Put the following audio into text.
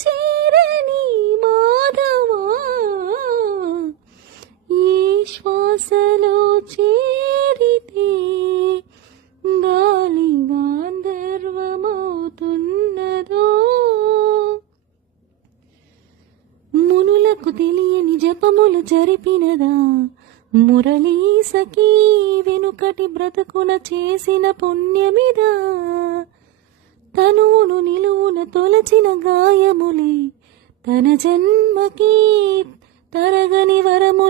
చేరని మాధవా ఈ శ్వాసలో చేరితే గాలి గాంధర్వమవుతున్నదో మునులకు తెలియని జపములు జరిపినదా మురళీ సఖీ వెనుకటి బ్రతుకున చేసిన పుణ్యమిదా తనువును నిలువున తొలచిన గాయములే తన జన్మకి తరగని వరములు